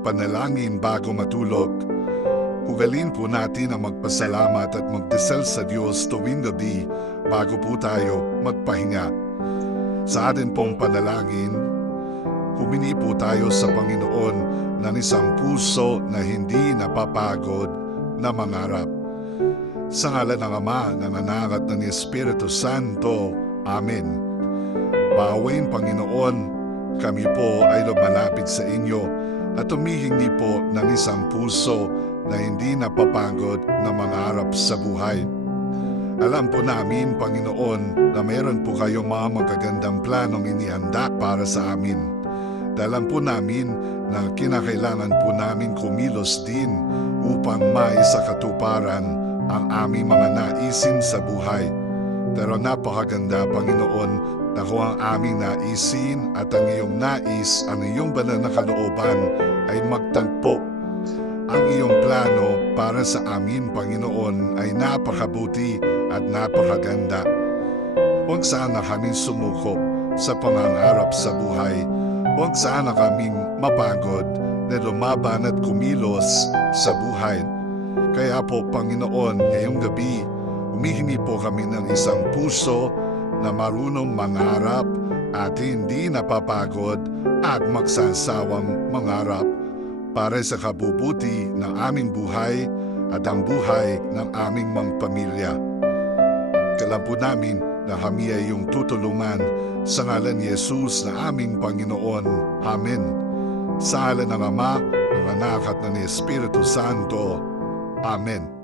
magpanalangin bago matulog. Ugalin po natin ang magpasalamat at magdasal sa Diyos tuwing gabi bago po tayo magpahinga. Sa atin pong panalangin, humingi po tayo sa Panginoon ng isang puso na hindi napapagod na mangarap. Sa ngalan ng Ama, ng Anak at ng Espiritu Santo. Amen. Bawain Panginoon, kami po ay lumalapit sa inyo at humihingi po ng isang puso na hindi napapagod na mangarap sa buhay. Alam po namin, Panginoon, na meron po kayong mga magagandang planong inihanda para sa amin. Alam po namin na kinakailangan po namin kumilos din upang maisakatuparan ang aming mga naisin sa buhay. Pero napakaganda, Panginoon, na kung ang aming naisin at ang iyong nais, ang iyong banal na kalooban ay magtagpo. Ang iyong plano para sa amin, Panginoon, ay napakabuti at napakaganda. Huwag sana kaming sumuko sa pangangarap sa buhay. Huwag sana kaming mapagod na lumaban at kumilos sa buhay. Kaya po, Panginoon, ngayong gabi, humihingi po kami ng isang puso na marunong mangarap at hindi napapagod at magsasawang mangarap para sa kabubuti ng aming buhay at ang buhay ng aming mga pamilya. Alam po namin na kami ay iyong tutulungan sa ngalan ni Jesus na aming Panginoon. Amen. Sa ngalan ng Ama, ng Anak at ng Espiritu Santo. Amen.